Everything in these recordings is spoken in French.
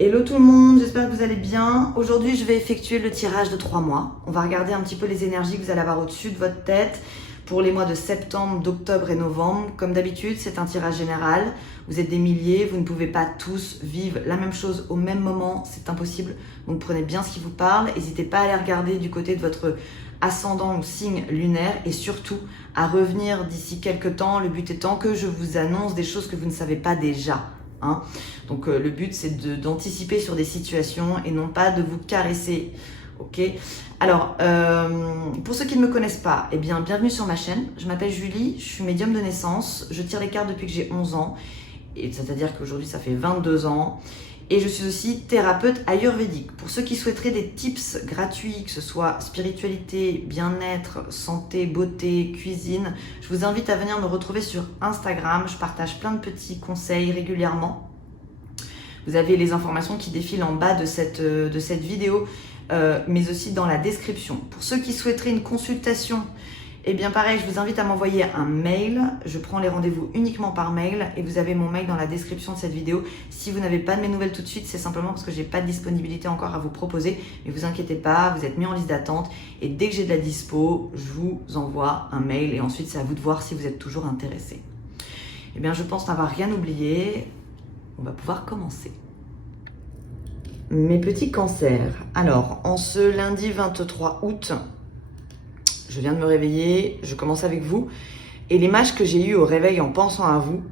Hello tout le monde, j'espère que vous allez bien. Aujourd'hui, je vais effectuer le tirage de 3 mois. On va regarder un petit peu les énergies que vous allez avoir au-dessus de votre tête pour les mois de septembre, d'octobre et novembre. Comme d'habitude, c'est un tirage général. Vous êtes des milliers, vous ne pouvez pas tous vivre la même chose au même moment, c'est impossible. Donc prenez bien ce qui vous parle. N'hésitez pas à aller regarder du côté de votre ascendant ou signe lunaire et surtout à revenir d'ici quelques temps. Le but étant que je vous annonce des choses que vous ne savez pas déjà. Hein. Donc le but c'est d'anticiper sur des situations et non pas de vous caresser. Ok. Alors pour ceux qui ne me connaissent pas, eh bien bienvenue sur ma chaîne. Je m'appelle Julie, je suis médium de naissance. Je tire les cartes depuis que j'ai 11 ans. Et c'est-à-dire qu'aujourd'hui ça fait 22 ans. Et je suis aussi thérapeute ayurvédique. Pour ceux qui souhaiteraient des tips gratuits, que ce soit spiritualité, bien-être, santé, beauté, cuisine, je vous invite à venir me retrouver sur Instagram. Je partage plein de petits conseils régulièrement. Vous avez les informations qui défilent en bas de cette vidéo, mais aussi dans la description. Pour ceux qui souhaiteraient une consultation, eh bien pareil, je vous invite à m'envoyer un mail. Je prends les rendez-vous uniquement par mail et vous avez mon mail dans la description de cette vidéo. Si vous n'avez pas de mes nouvelles tout de suite, c'est simplement parce que j'ai pas de disponibilité encore à vous proposer. Mais vous inquiétez pas, vous êtes mis en liste d'attente et dès que j'ai de la dispo, je vous envoie un mail et ensuite c'est à vous de voir si vous êtes toujours intéressé. Eh bien je pense n'avoir rien oublié. On va pouvoir commencer. Mes petits cancers. Alors, en ce lundi 23 août, je viens de me réveiller, je commence avec vous. Et l'image que j'ai eue au réveil en pensant à vous,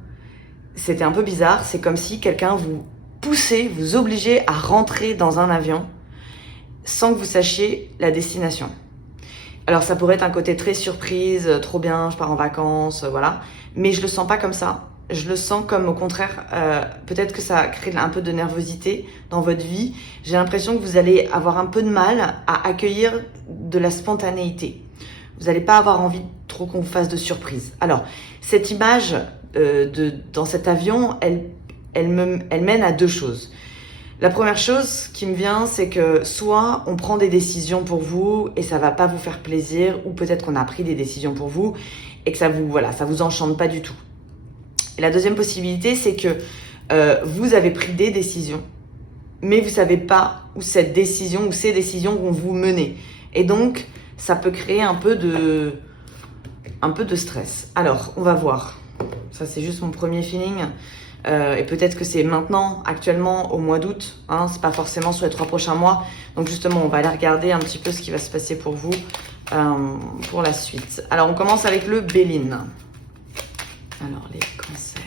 c'était un peu bizarre. C'est comme si quelqu'un vous poussait, vous obligeait à rentrer dans un avion sans que vous sachiez la destination. Alors ça pourrait être un côté très surprise, trop bien, je pars en vacances, voilà. Mais je le sens pas comme ça. Je le sens comme au contraire, peut-être que ça crée un peu de nervosité dans votre vie. J'ai l'impression que vous allez avoir un peu de mal à accueillir de la spontanéité. Vous n'allez pas avoir envie trop qu'on vous fasse de surprise. Alors, cette image dans cet avion, elle mène à deux choses. La première chose qui me vient, c'est que soit on prend des décisions pour vous et ça va pas vous faire plaisir, ou peut-être qu'on a pris des décisions pour vous et que ça vous enchante pas du tout. Et la deuxième possibilité, c'est que vous avez pris des décisions, mais vous savez pas où cette décision ou ces décisions vont vous mener. Et donc, ça peut créer un peu de stress. Alors, on va voir. Ça, c'est juste mon premier feeling. Et peut-être que c'est maintenant, actuellement, au mois d'août. Hein, c'est pas forcément sur les 3 prochains mois. Donc justement, on va aller regarder un petit peu ce qui va se passer pour vous pour la suite. Alors, on commence avec le Béline. Alors, les cancers.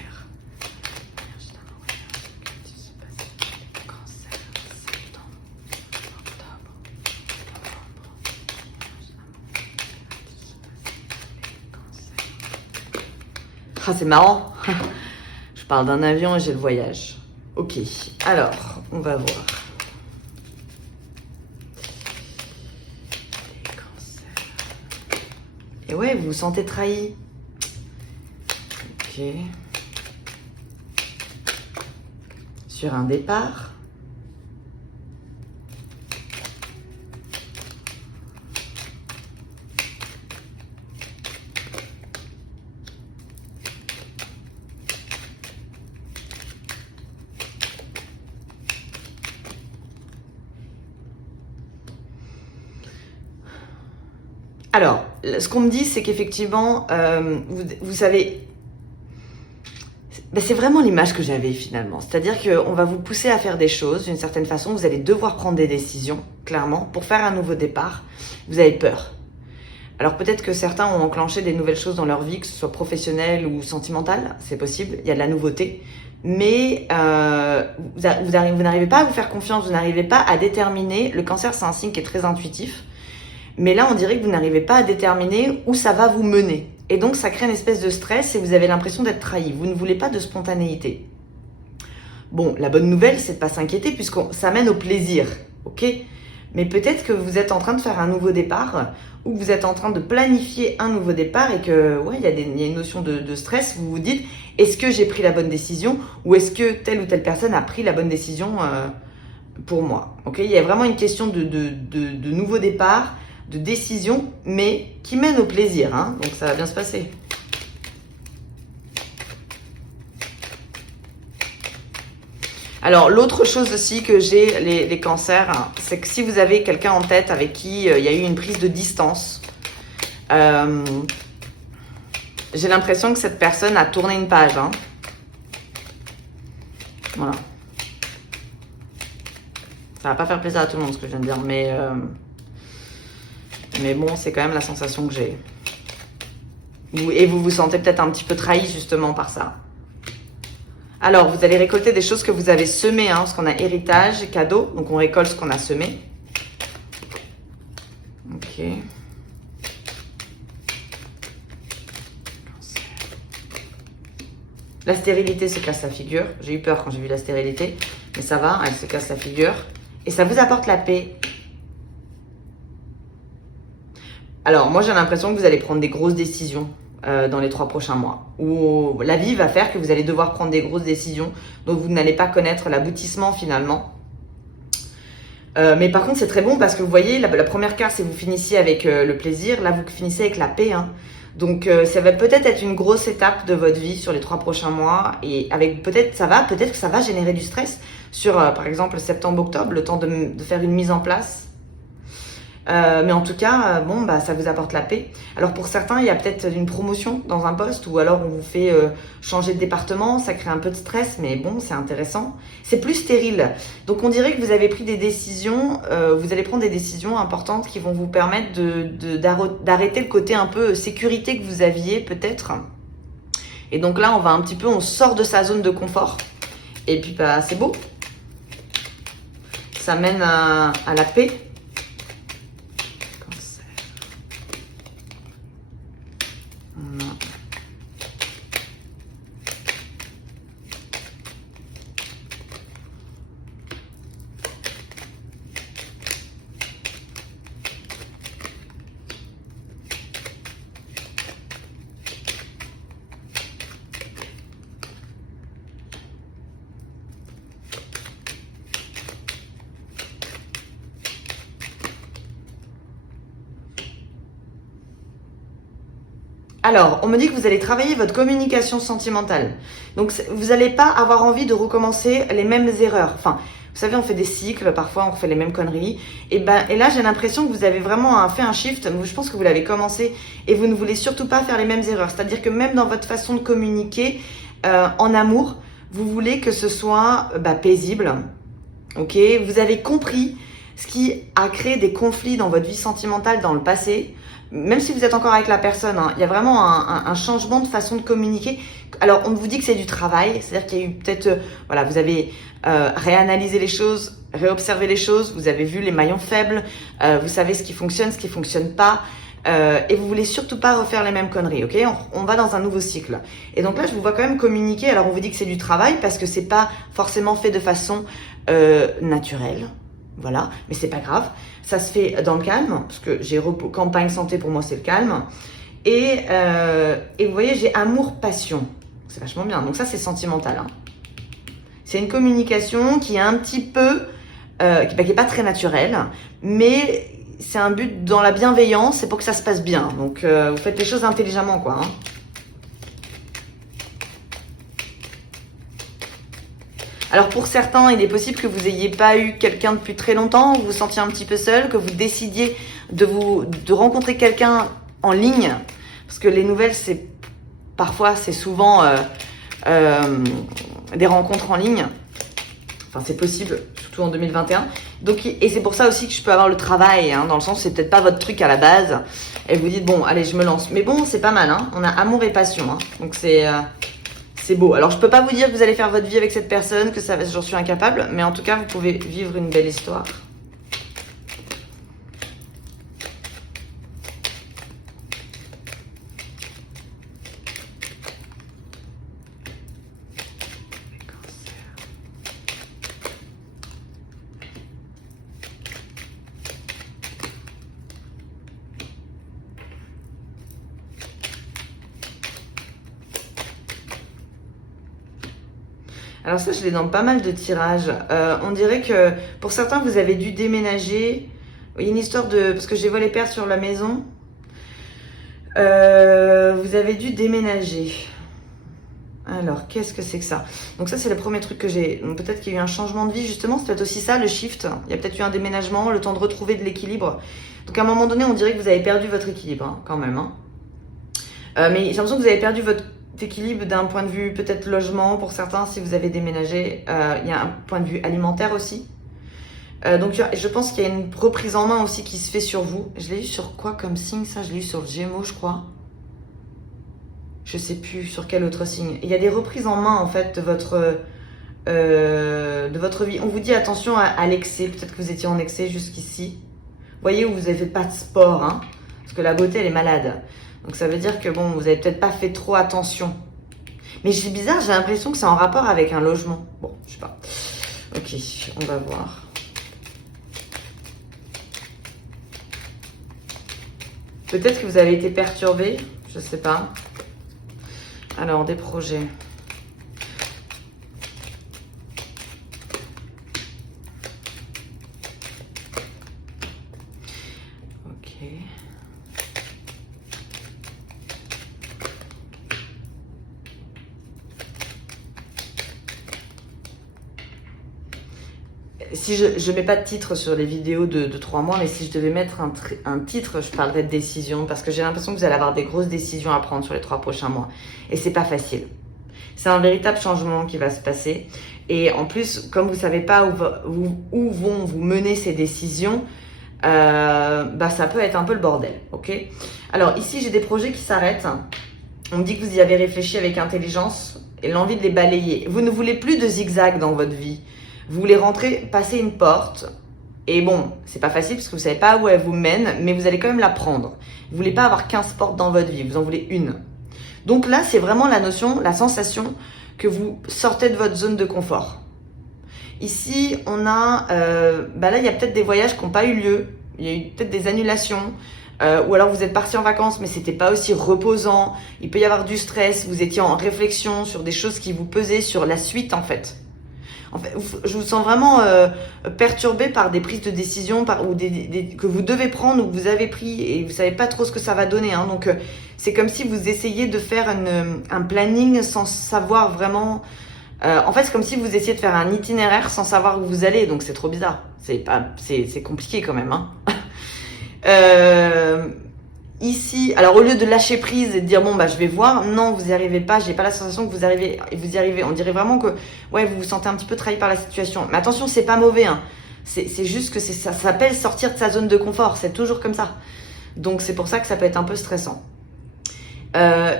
Ah, c'est marrant. Je parle d'un avion et j'ai le voyage. Ok, alors, on va voir. Les cancers. Et ouais, vous vous sentez trahi. Ok. Sur un départ. Alors, ce qu'on me dit, c'est qu'effectivement, vous savez, c'est vraiment l'image que j'avais finalement. C'est-à-dire qu'on va vous pousser à faire des choses d'une certaine façon. Vous allez devoir prendre des décisions, clairement, pour faire un nouveau départ. Vous avez peur. Alors peut-être que certains ont enclenché des nouvelles choses dans leur vie, que ce soit professionnelle ou sentimentale, c'est possible, il y a de la nouveauté. Mais vous n'arrivez pas à vous faire confiance, vous n'arrivez pas à déterminer. Le cancer, c'est un signe qui est très intuitif. Mais là, on dirait que vous n'arrivez pas à déterminer où ça va vous mener. Et donc, ça crée une espèce de stress et vous avez l'impression d'être trahi. Vous ne voulez pas de spontanéité. Bon, la bonne nouvelle, c'est de pas s'inquiéter puisque ça mène au plaisir, ok ? Mais peut-être que vous êtes en train de faire un nouveau départ ou que vous êtes en train de planifier un nouveau départ et que, ouais, il y a une notion de stress. Vous vous dites, est-ce que j'ai pris la bonne décision ou est-ce que telle ou telle personne a pris la bonne décision pour moi, ok ? Il y a vraiment une question de nouveau départ, de décision, mais qui mène au plaisir, hein, donc ça va bien se passer. Alors, l'autre chose aussi que j'ai, les cancers, hein, c'est que si vous avez quelqu'un en tête avec qui il y a eu une prise de distance, j'ai l'impression que cette personne a tourné une page. Hein. Voilà. Ça va pas faire plaisir à tout le monde ce que je viens de dire, mais bon, c'est quand même la sensation que j'ai. Et vous vous sentez peut-être un petit peu trahi justement par ça. Alors, vous allez récolter des choses que vous avez semées, hein, parce qu'on a héritage, cadeau, donc on récolte ce qu'on a semé. Ok. La stérilité se casse la figure. J'ai eu peur quand j'ai vu la stérilité, mais ça va, elle se casse la figure. Et ça vous apporte la paix. Alors, moi, j'ai l'impression que vous allez prendre des grosses décisions dans les 3 prochains mois. Où la vie va faire que vous allez devoir prendre des grosses décisions dont vous n'allez pas connaître l'aboutissement finalement. Mais par contre, c'est très bon parce que vous voyez, la première carte, c'est vous finissiez avec le plaisir. Là, vous finissez avec la paix. Hein. Donc, ça va peut-être être une grosse étape de votre vie sur les 3 prochains mois. Et avec peut-être que ça va générer du stress sur, par exemple, septembre-octobre, le temps de faire une mise en place. Mais en tout cas, bon, bah, ça vous apporte la paix. Alors pour certains, il y a peut-être une promotion dans un poste ou alors on vous fait changer de département, ça crée un peu de stress, mais bon, c'est intéressant. C'est plus stérile. Donc on dirait que vous avez pris des décisions, vous allez prendre des décisions importantes qui vont vous permettre d'arrêter le côté un peu sécurité que vous aviez peut-être. Et donc là, on sort de sa zone de confort. Et puis bah, c'est beau. Ça mène à la paix. Alors, on me dit que vous allez travailler votre communication sentimentale. Donc, vous n'allez pas avoir envie de recommencer les mêmes erreurs. Enfin, vous savez, on fait des cycles, parfois on refait les mêmes conneries. Et là, j'ai l'impression que vous avez vraiment fait un shift. Je pense que vous l'avez commencé et vous ne voulez surtout pas faire les mêmes erreurs. C'est-à-dire que même dans votre façon de communiquer en amour, vous voulez que ce soit paisible. Ok, vous avez compris ce qui a créé des conflits dans votre vie sentimentale dans le passé. Même si vous êtes encore avec la personne, hein, il y a vraiment un changement de façon de communiquer. Alors, on vous dit que c'est du travail, c'est-à-dire qu'il y a eu peut-être, vous avez réanalysé les choses, réobservé les choses, vous avez vu les maillons faibles, vous savez ce qui fonctionne pas, et vous voulez surtout pas refaire les mêmes conneries, ok ? On va dans un nouveau cycle. Et donc là, je vous vois quand même communiquer. Alors, on vous dit que c'est du travail parce que c'est pas forcément fait de façon naturelle. Voilà, mais c'est pas grave. Ça se fait dans le calme, parce que campagne santé pour moi c'est le calme. Et vous voyez, j'ai amour-passion. C'est vachement bien. Donc ça c'est sentimental. Hein. C'est une communication qui est un petit peu, qui est pas très naturelle, mais c'est un but dans la bienveillance, c'est pour que ça se passe bien. Donc vous faites les choses intelligemment, quoi. Hein. Alors pour certains, il est possible que vous n'ayez pas eu quelqu'un depuis très longtemps, vous vous sentiez un petit peu seul, que vous décidiez de rencontrer quelqu'un en ligne, parce que les nouvelles, c'est souvent des rencontres en ligne. Enfin, c'est possible, surtout en 2021. Donc, et c'est pour ça aussi que je peux avoir le travail, hein, dans le sens où c'est peut-être pas votre truc à la base. Et vous dites, bon, allez, je me lance. Mais bon, c'est pas mal, hein. On a amour et passion, hein. Donc c'est beau. Alors, je peux pas vous dire que vous allez faire votre vie avec cette personne, que j'en suis incapable, mais en tout cas, vous pouvez vivre une belle histoire. Alors ça, je l'ai dans pas mal de tirages. On dirait que pour certains, vous avez dû déménager. Il y a une histoire de... Parce que j'ai volé père sur la maison. Vous avez dû déménager. Alors, qu'est-ce que c'est que ça? Donc ça, c'est le premier truc que j'ai. Donc peut-être qu'il y a eu un changement de vie, justement. C'est peut-être aussi ça, le shift. Il y a peut-être eu un déménagement, le temps de retrouver de l'équilibre. Donc à un moment donné, on dirait que vous avez perdu votre équilibre, hein, quand même. Hein. Mais j'ai l'impression que vous avez perdu votre équilibre d'un point de vue peut-être logement pour certains si vous avez déménagé. Il y a un point de vue alimentaire aussi. Donc je pense qu'il y a une reprise en main aussi qui se fait sur vous. Je l'ai eu sur quoi comme signe ça? Je l'ai eu sur le Gémeaux, je crois. Je sais plus sur quel autre signe. Il y a des reprises en main en fait de votre vie. On vous dit attention à l'excès. Peut-être que vous étiez en excès jusqu'ici. Vous voyez où vous n'avez fait pas de sport, hein, parce que la beauté elle est malade. Donc ça veut dire que bon, vous avez peut-être pas fait trop attention. Mais c'est bizarre, j'ai l'impression que c'est en rapport avec un logement. Bon, je sais pas. Ok, on va voir. Peut-être que vous avez été perturbé, je sais pas. Alors, des projets. Ok. Si je mets pas de titre sur les vidéos de 3 mois, mais si je devais mettre un titre, je parlerais de décision, parce que j'ai l'impression que vous allez avoir des grosses décisions à prendre sur les 3 prochains mois. Et c'est pas facile. C'est un véritable changement qui va se passer. Et en plus, comme vous savez pas où vont vous mener ces décisions, ça peut être un peu le bordel, ok? Alors ici, j'ai des projets qui s'arrêtent. On me dit que vous y avez réfléchi avec intelligence et l'envie de les balayer. Vous ne voulez plus de zigzag dans votre vie. Vous voulez rentrer, passer une porte. Et bon, c'est pas facile parce que vous savez pas où elle vous mène, mais vous allez quand même la prendre. Vous voulez pas avoir 15 portes dans votre vie, vous en voulez une. Donc là, c'est vraiment la notion, la sensation que vous sortez de votre zone de confort. Ici, on a, là, il y a peut-être des voyages qui n'ont pas eu lieu. Il y a eu peut-être des annulations. Ou alors vous êtes parti en vacances, mais c'était pas aussi reposant. Il peut y avoir du stress. Vous étiez en réflexion sur des choses qui vous pesaient sur la suite, en fait. En fait, je vous sens vraiment perturbé par des prises de décision ou que vous devez prendre ou que vous avez pris et vous savez pas trop ce que ça va donner. Hein. Donc, c'est comme si vous essayez de faire un planning sans savoir vraiment... en fait, c'est comme si vous essayez de faire un itinéraire sans savoir où vous allez. Donc, c'est trop bizarre. C'est compliqué quand même. Hein. Ici, alors au lieu de lâcher prise et de dire bon je vais voir, non vous n'y arrivez pas, j'ai pas la sensation que vous y arrivez. On dirait vraiment que ouais vous vous sentez un petit peu trahi par la situation. Mais attention, c'est pas mauvais, hein. C'est juste que ça s'appelle sortir de sa zone de confort, c'est toujours comme ça. Donc c'est pour ça que ça peut être un peu stressant.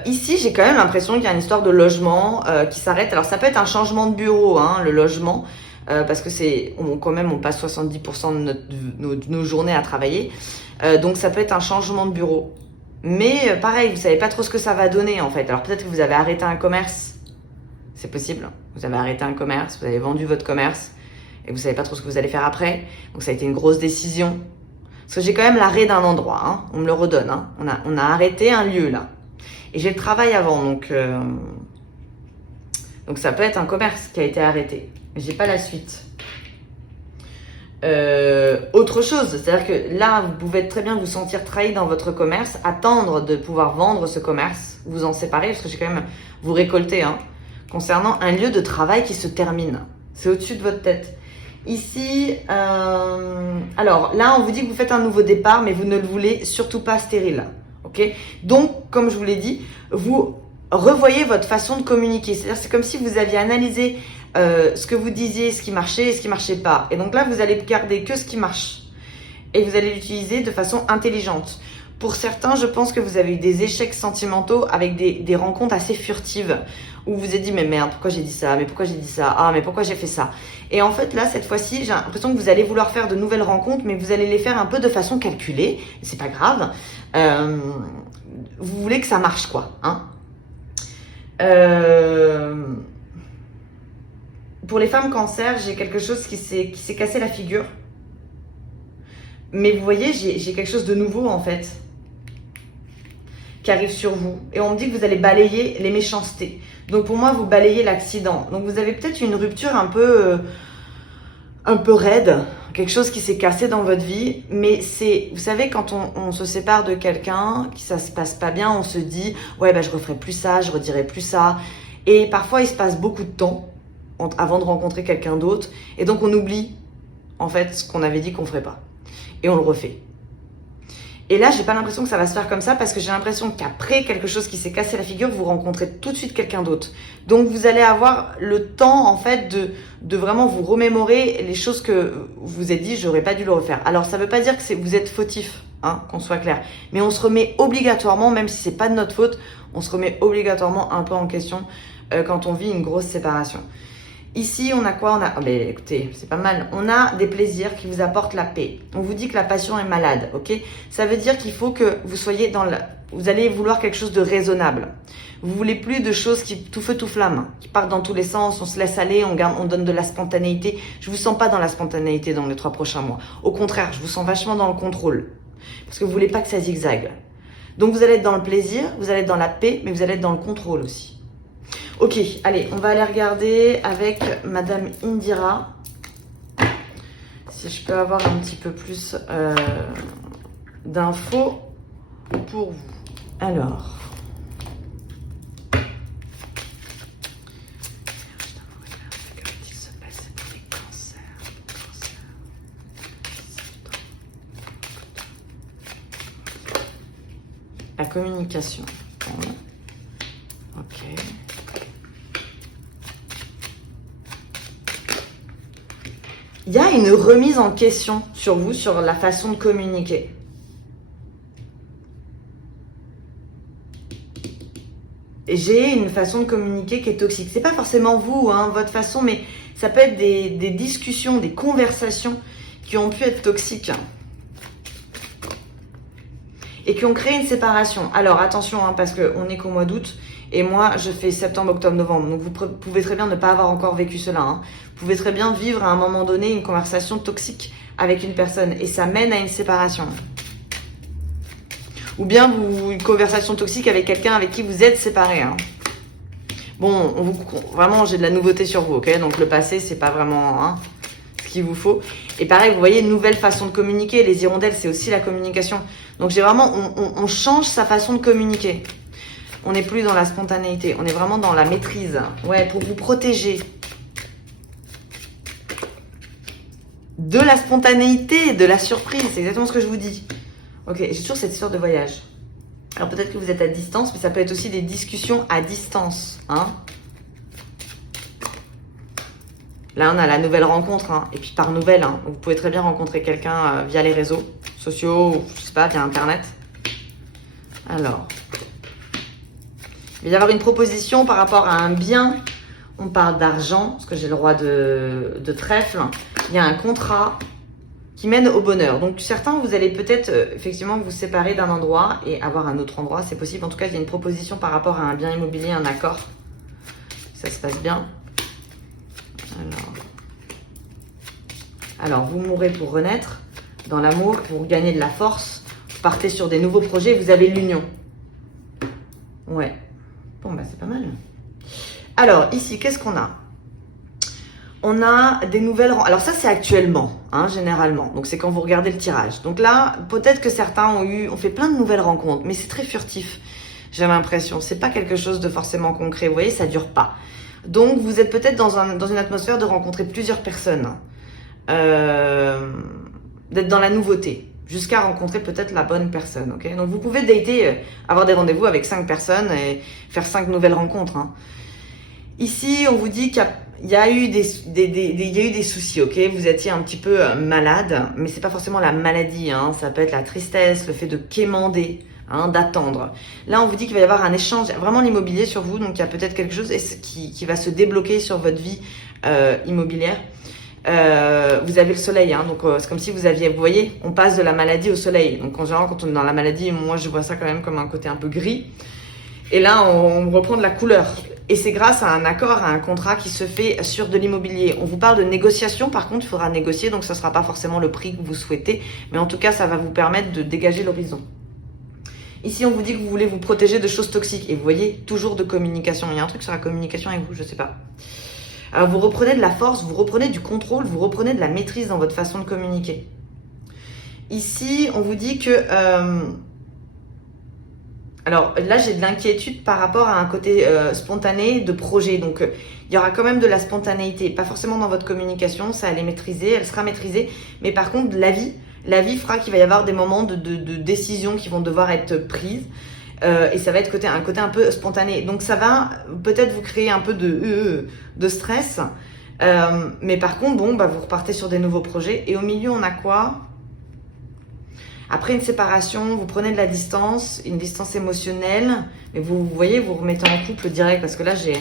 Ici, j'ai quand même l'impression qu'il y a une histoire de logement qui s'arrête. Alors ça peut être un changement de bureau, hein, le logement. Parce que on passe 70% de nos journées à travailler. Donc ça peut être un changement de bureau. Mais pareil, vous savez pas trop ce que ça va donner en fait. Alors peut-être que vous avez arrêté un commerce. C'est possible. Vous avez arrêté un commerce, vous avez vendu votre commerce et vous savez pas trop ce que vous allez faire après. Donc ça a été une grosse décision. Parce que j'ai quand même l'arrêt d'un endroit. Hein. On me le redonne. Hein. On a arrêté un lieu là. Et j'ai le travail avant. Donc ça peut être un commerce qui a été arrêté. Mais j'ai pas la suite. Autre chose, c'est-à-dire que là, vous pouvez très bien vous sentir trahi dans votre commerce, attendre de pouvoir vendre ce commerce, vous en séparer, parce que j'ai quand même vous récolter, hein, concernant un lieu de travail qui se termine. C'est au-dessus de votre tête. Ici, alors là, on vous dit que vous faites un nouveau départ, mais vous ne le voulez surtout pas stérile. Ok? Donc, comme je vous l'ai dit, vous revoyez votre façon de communiquer. C'est-à-dire, c'est comme si vous aviez analysé ce que vous disiez, ce qui marchait et ce qui marchait pas. Et donc là, vous allez garder que ce qui marche. Et vous allez l'utiliser de façon intelligente. Pour certains, je pense que vous avez eu des échecs sentimentaux avec des rencontres assez furtives. Où vous vous êtes dit, mais merde, pourquoi j'ai dit ça? Mais pourquoi j'ai dit ça? Ah, mais pourquoi j'ai fait ça? Et en fait, là, cette fois-ci, j'ai l'impression que vous allez vouloir faire de nouvelles rencontres, mais vous allez les faire un peu de façon calculée. C'est pas grave. Vous voulez que ça marche, quoi. Hein? Pour les femmes cancer, j'ai quelque chose qui s'est cassé la figure. Mais vous voyez, j'ai quelque chose de nouveau en fait qui arrive sur vous. Et on me dit que vous allez balayer les méchancetés. Donc pour moi, vous balayez l'accident. Donc vous avez peut-être une rupture un peu raide, quelque chose qui s'est cassé dans votre vie. Mais c'est, vous savez, quand on se sépare de quelqu'un, que ça se passe pas bien, on se dit, ouais, je referai plus ça, je redirai plus ça. Et parfois, il se passe beaucoup de temps avant de rencontrer quelqu'un d'autre. Et donc, on oublie, en fait, ce qu'on avait dit qu'on ferait pas. Et on le refait. Et là, j'ai pas l'impression que ça va se faire comme ça parce que j'ai l'impression qu'après quelque chose qui s'est cassé la figure, vous rencontrez tout de suite quelqu'un d'autre. Donc, vous allez avoir le temps, en fait, de vraiment vous remémorer les choses que vous vous êtes dit, j'aurais pas dû le refaire. Alors, ça veut pas dire que vous êtes fautif, hein, qu'on soit clair. Mais on se remet obligatoirement, même si c'est pas de notre faute, on se remet obligatoirement un peu en question quand on vit une grosse séparation. Ici, on a quoi? Écoutez, c'est pas mal. On a des plaisirs qui vous apportent la paix. On vous dit que la passion est malade, ok? Ça veut dire qu'il faut que vous soyez vous allez vouloir quelque chose de raisonnable. Vous voulez plus de choses qui tout feu tout flamme, qui partent dans tous les sens, on se laisse aller, on donne de la spontanéité. Je vous sens pas dans la spontanéité dans les 3 prochains mois. Au contraire, je vous sens vachement dans le contrôle. Parce que vous voulez pas que ça zigzague. Donc vous allez être dans le plaisir, vous allez être dans la paix, mais vous allez être dans le contrôle aussi. Ok, allez, on va aller regarder avec Madame Indira. Si je peux avoir un petit peu plus d'infos pour vous. Alors. Qu'est-ce qui se passe pour les cancers? La communication. Ok. Il y a une remise en question sur vous, sur la façon de communiquer. J'ai une façon de communiquer qui est toxique. C'est pas forcément vous, hein, votre façon, mais ça peut être des discussions, des conversations qui ont pu être toxiques et qui ont créé une séparation. Alors attention, hein, parce qu'on n'est qu'au mois d'août. Et moi, je fais septembre, octobre, novembre. Donc, vous pouvez très bien ne pas avoir encore vécu cela. Hein. Vous pouvez très bien vivre à un moment donné une conversation toxique avec une personne. Et ça mène à une séparation. Ou bien une conversation toxique avec quelqu'un avec qui vous êtes séparés. Hein. Bon, vraiment, j'ai de la nouveauté sur vous, ok? Donc, le passé, c'est pas vraiment ce qu'il vous faut. Et pareil, vous voyez, une nouvelle façon de communiquer. Les hirondelles, c'est aussi la communication. Donc, j'ai vraiment... On change sa façon de communiquer. On n'est plus dans la spontanéité, on est vraiment dans la maîtrise. Ouais, pour vous protéger de la spontanéité, de la surprise. C'est exactement ce que je vous dis. Ok, j'ai toujours cette histoire de voyage. Alors peut-être que vous êtes à distance, mais ça peut être aussi des discussions à distance. Hein. Là, on a la nouvelle rencontre. Hein. Et puis par nouvelle, hein, vous pouvez très bien rencontrer quelqu'un via les réseaux sociaux, ou je sais pas, via Internet. Alors... il va y avoir une proposition par rapport à un bien. On parle d'argent, parce que j'ai le roi de trèfle. Il y a un contrat qui mène au bonheur. Donc certains, vous allez peut-être effectivement vous séparer d'un endroit et avoir un autre endroit. C'est possible. En tout cas, il y a une proposition par rapport à un bien immobilier, un accord. Ça se passe bien. Alors vous mourrez pour renaître. Dans l'amour, pour gagner de la force. Vous partez sur des nouveaux projets. Vous avez l'union. Ouais. Bon, bah c'est pas mal. Alors, ici, qu'est-ce qu'on a? On a des nouvelles... Alors ça, c'est actuellement, hein, généralement. Donc, c'est quand vous regardez le tirage. Donc là, peut-être que certains ont fait plein de nouvelles rencontres, mais c'est très furtif, j'ai l'impression. C'est pas quelque chose de forcément concret. Vous voyez, ça dure pas. Donc, vous êtes peut-être dans une atmosphère de rencontrer plusieurs personnes. D'être dans la nouveauté. Jusqu'à rencontrer peut-être la bonne personne, ok? Donc, vous pouvez dater, avoir des rendez-vous avec 5 personnes et faire 5 nouvelles rencontres. Hein. Ici, on vous dit qu'il y a eu des soucis, ok? Vous étiez un petit peu malade, mais c'est pas forcément la maladie, hein. Ça peut être la tristesse, le fait de quémander, hein, d'attendre. Là, on vous dit qu'il va y avoir un échange, vraiment l'immobilier sur vous, donc il y a peut-être quelque chose qui va se débloquer sur votre vie immobilière. Vous avez le soleil, hein, donc c'est comme si vous voyez, on passe de la maladie au soleil. Donc en général, quand on est dans la maladie, moi je vois ça quand même comme un côté un peu gris. Et là, on reprend de la couleur. Et c'est grâce à un accord, à un contrat qui se fait sur de l'immobilier. On vous parle de négociation, par contre, il faudra négocier, donc ça ne sera pas forcément le prix que vous souhaitez, mais en tout cas, ça va vous permettre de dégager l'horizon. Ici, on vous dit que vous voulez vous protéger de choses toxiques. Et vous voyez, toujours de communication. Il y a un truc sur la communication avec vous, je sais pas. Alors, vous reprenez de la force, vous reprenez du contrôle, vous reprenez de la maîtrise dans votre façon de communiquer. Ici, on vous dit que... Alors là, j'ai de l'inquiétude par rapport à un côté spontané de projet. Donc, il y aura quand même de la spontanéité. Pas forcément dans votre communication, ça elle sera maîtrisée. Mais par contre, la vie fera qu'il va y avoir des moments de décision qui vont devoir être prises. Et ça va être un côté un peu spontané. Donc, ça va peut-être vous créer un peu de stress. Mais par contre, bon, bah, vous repartez sur des nouveaux projets. Et au milieu, on a quoi ? Après une séparation, vous prenez de la distance, une distance émotionnelle, mais vous voyez, vous remettez en couple direct, parce que là, j'ai...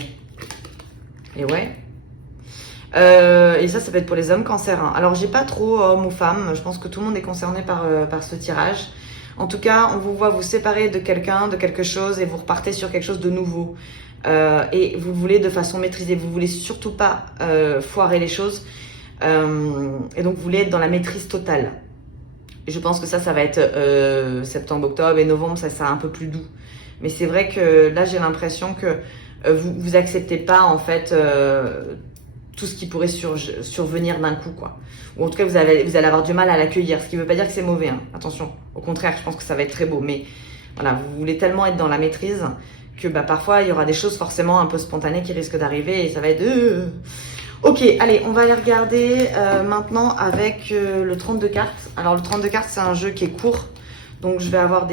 Et ouais. Et ça peut être pour les hommes cancer. Hein. Alors, j'ai pas trop homme ou femme, je pense que tout le monde est concerné par ce tirage. En tout cas, on vous voit vous séparer de quelqu'un, de quelque chose, et vous repartez sur quelque chose de nouveau. Et vous voulez de façon maîtrisée, vous voulez surtout pas foirer les choses. Et donc, vous voulez être dans la maîtrise totale. Je pense que ça va être septembre, octobre et novembre, ça sera un peu plus doux. Mais c'est vrai que là, j'ai l'impression que vous acceptez pas en fait tout ce qui pourrait survenir d'un coup, quoi. Ou en tout cas, vous allez avoir du mal à l'accueillir. Ce qui veut pas dire que c'est mauvais, hein. Attention. Au contraire, je pense que ça va être très beau. Mais voilà, vous voulez tellement être dans la maîtrise que bah, parfois, il y aura des choses forcément un peu spontanées qui risquent d'arriver et ça va être... Ok, allez, on va aller regarder maintenant avec le 32 cartes. Alors le 32 cartes, c'est un jeu qui est court, donc je vais pas avoir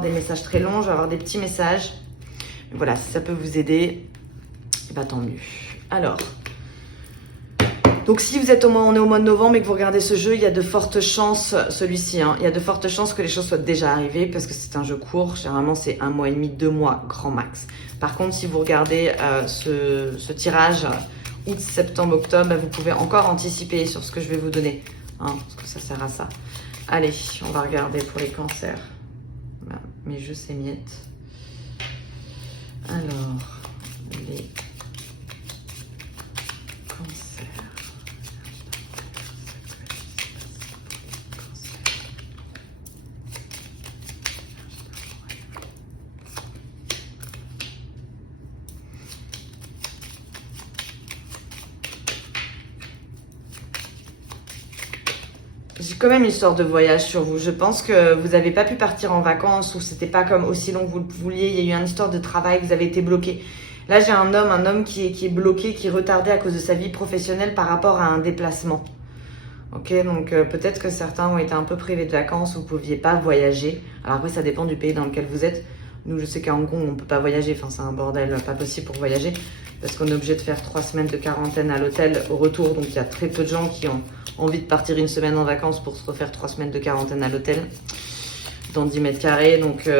des messages très longs, je vais avoir des petits messages. Mais voilà, si ça peut vous aider, bah tant mieux. Alors, donc si vous êtes on est au mois de novembre et que vous regardez ce jeu, il y a de fortes chances, celui-ci, hein, il y a de fortes chances que les choses soient déjà arrivées parce que c'est un jeu court. Généralement, c'est 1 mois et demi, 2 mois, grand max. Par contre, si vous regardez ce tirage... août, septembre, octobre, bah, vous pouvez encore anticiper sur ce que je vais vous donner, hein, parce que ça sert à ça. Allez, on va regarder pour les cancers. Bah, mes jeux s'émiettent. Alors, les cancers. J'ai quand même une sorte de voyage sur vous. Je pense que vous n'avez pas pu partir en vacances ou c'était pas comme aussi long que vous le vouliez. Il y a eu une histoire de travail, vous avez été bloqué. Là, j'ai un homme qui est bloqué, qui est retardé à cause de sa vie professionnelle par rapport à un déplacement. Ok, donc peut-être que certains ont été un peu privés de vacances, vous ne pouviez pas voyager. Alors après, ça dépend du pays dans lequel vous êtes. Nous, je sais qu'à Hong Kong, on ne peut pas voyager. Enfin, c'est un bordel, pas possible pour voyager. Parce qu'on est obligé de faire 3 semaines de quarantaine à l'hôtel au retour. Donc, il y a très peu de gens qui ont envie de partir une semaine en vacances pour se refaire 3 semaines de quarantaine à l'hôtel. Dans 10 mètres carrés. Donc,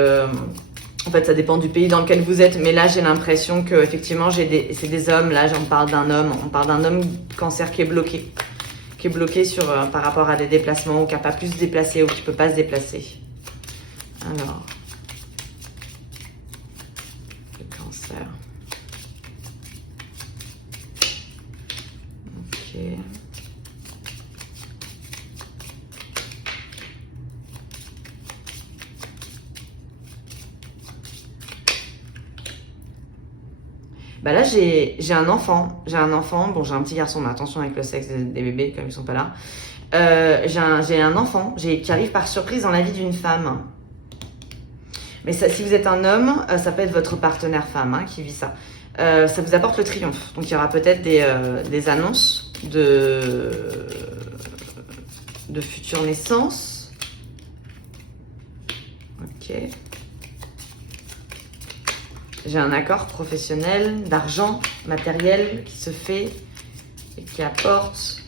en fait, ça dépend du pays dans lequel vous êtes. Mais là, j'ai l'impression que effectivement, c'est des hommes. Là, j'en parle d'un homme. On parle d'un homme cancer qui est bloqué. Qui est bloqué par rapport à des déplacements ou qui n'a pas pu se déplacer ou qui ne peut pas se déplacer. Alors... cancer. Ok. Bah là, j'ai un enfant. Bon, j'ai un petit garçon, mais attention avec le sexe des bébés, comme ils sont pas là. J'ai un enfant qui arrive par surprise dans la vie d'une femme. Mais ça, si vous êtes un homme, ça peut être votre partenaire femme hein, qui vit ça. Ça vous apporte le triomphe. Donc, il y aura peut-être des annonces de futures naissances. Ok. J'ai un accord professionnel, d'argent, matériel qui se fait et qui apporte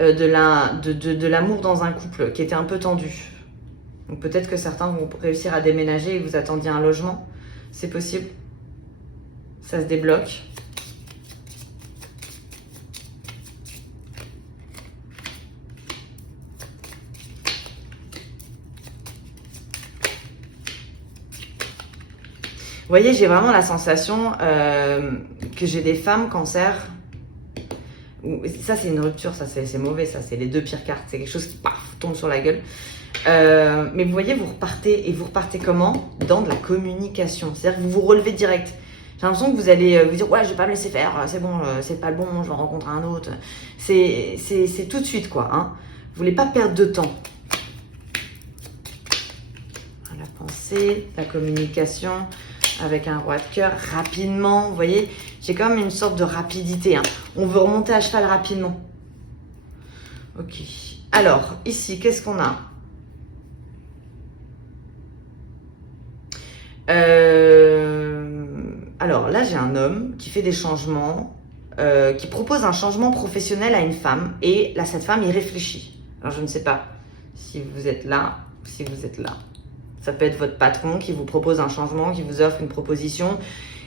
de l'amour dans un couple qui était un peu tendu. Donc peut-être que certains vont réussir à déménager et vous attendiez un logement. C'est possible. Ça se débloque. Vous voyez, j'ai vraiment la sensation que j'ai des femmes cancer. Ça, c'est une rupture, ça c'est mauvais, ça c'est les 2 pires cartes. C'est quelque chose qui paf, tombe sur la gueule. Mais vous voyez, vous repartez comment? Dans de la communication. C'est-à-dire que vous vous relevez direct. J'ai l'impression que vous allez vous dire, ouais, je vais pas me laisser faire, c'est bon, c'est pas le bon, je vais en rencontrer un autre. C'est tout de suite, quoi. Hein. Vous voulez pas perdre de temps. À la pensée. avancée, la communication avec un roi de cœur, rapidement, vous voyez, j'ai quand même une sorte de rapidité. Hein. On veut remonter à cheval rapidement. Ok. Alors, ici, qu'est-ce qu'on a? Alors là, j'ai un homme qui fait des changements, qui propose un changement professionnel à une femme. Et là, cette femme y réfléchit. Alors, je ne sais pas si vous êtes là, si vous êtes là. Ça peut être votre patron qui vous propose un changement, qui vous offre une proposition.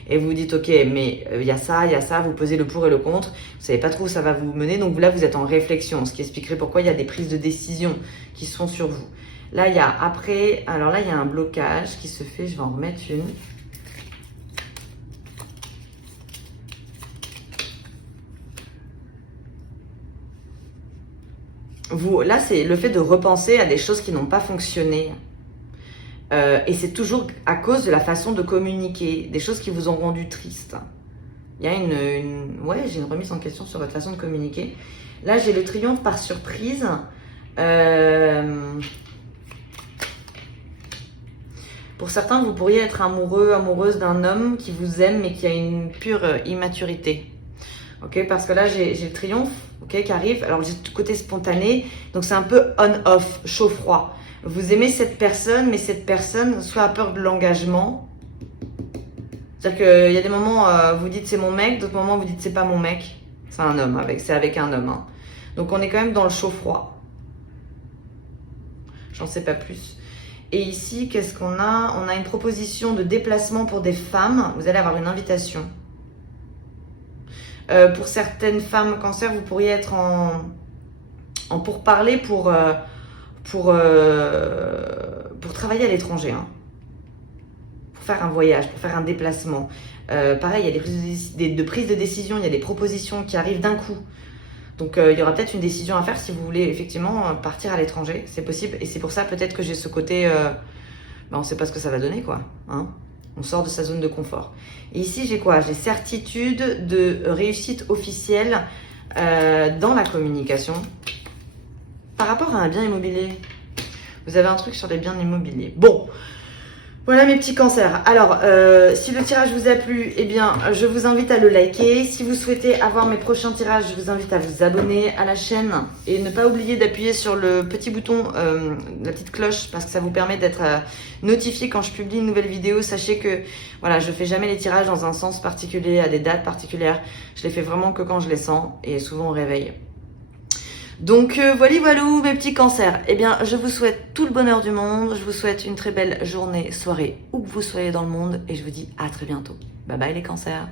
Et vous vous dites, ok, mais il y a ça, vous posez le pour et le contre. Vous savez pas trop où ça va vous mener. Donc là, vous êtes en réflexion, ce qui expliquerait pourquoi il y a des prises de décision qui sont sur vous. Là, il y a après, alors là, il y a un blocage qui se fait. Je vais en remettre une. Là, c'est le fait de repenser à des choses qui n'ont pas fonctionné. Et c'est toujours à cause de la façon de communiquer, des choses qui vous ont rendu triste. Il y a ouais, j'ai une remise en question sur votre façon de communiquer. Là, j'ai le triomphe par surprise. Pour certains, vous pourriez être amoureux, amoureuse d'un homme qui vous aime, mais qui a une pure immaturité. Ok, parce que là, j'ai le triomphe, ok, qui arrive. Alors, j'ai le côté spontané, donc c'est un peu on-off, chaud-froid. Vous aimez cette personne, mais cette personne soit a peur de l'engagement. C'est-à-dire qu'il y a des moments, vous dites c'est mon mec, d'autres moments, vous dites c'est pas mon mec. C'est un homme, c'est avec un homme. Hein. Donc, on est quand même dans le chaud-froid. J'en sais pas plus. Et ici, qu'est-ce qu'on a? On a une proposition de déplacement pour des femmes. Vous allez avoir une invitation. Pour certaines femmes cancer, vous pourriez être en pourparlers pour travailler à l'étranger. Hein. Pour faire un voyage, pour faire un déplacement. Pareil, il y a des prises de décision, il y a des propositions qui arrivent d'un coup. Donc, il y aura peut-être une décision à faire si vous voulez effectivement partir à l'étranger. C'est possible. Et c'est pour ça peut-être que j'ai ce côté... on ne sait pas ce que ça va donner, quoi. Hein, on sort de sa zone de confort. Et ici, j'ai quoi? J'ai certitude de réussite officielle dans la communication. Par rapport à un bien immobilier, vous avez un truc sur les biens immobiliers. Bon, voilà mes petits cancers. Alors, si le tirage vous a plu, eh bien, je vous invite à le liker. Si vous souhaitez avoir mes prochains tirages, je vous invite à vous abonner à la chaîne et ne pas oublier d'appuyer sur le petit bouton, la petite cloche, parce que ça vous permet d'être notifié quand je publie une nouvelle vidéo. Sachez que, voilà, je fais jamais les tirages dans un sens particulier, à des dates particulières. Je les fais vraiment que quand je les sens et souvent au réveil. Donc voilà mes petits cancers. Eh bien, je vous souhaite tout le bonheur du monde. Je vous souhaite une très belle journée, soirée, où que vous soyez dans le monde. Et je vous dis à très bientôt. Bye bye les cancers.